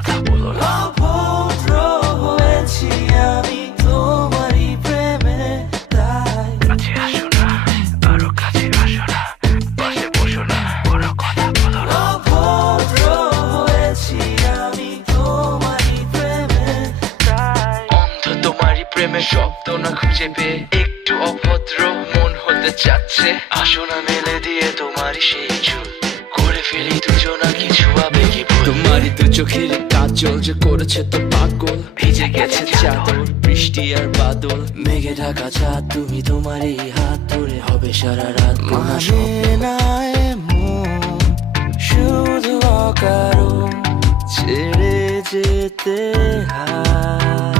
কথা বলো না। অভদ্র হয়েছি আমি তোমারই প্রেমে, তাই কাছে আসো না, আরো কাছে আসো না, পাশে বসো না, কোনো কথা বলো না। অভদ্র হয়েছি আমি তোমারই প্রেমে, তাই অন্ধ তোমারই প্রেমে শব্দ না খুঁজে পেয়ে একটু অভদ্র মন হতে চাচ্ছে। আসো না মেলে দিয়ে তোমারই সেই চুল, করে ফেলি দুজনা কিছু আবেগী ভুল। তোমারই দু চোখের কাজল যে করেছে তো পাগল, ভিজে গেছে চাদর বৃষ্টি আর বাদল, মেঘে ঢাকা চাঁদ তুমি তোমারই হাত ধরে হবে সারা রাত গোনা স্বপ্ন। মানে না এমন শুধু অকারণ ছেড়ে যেতে হয়।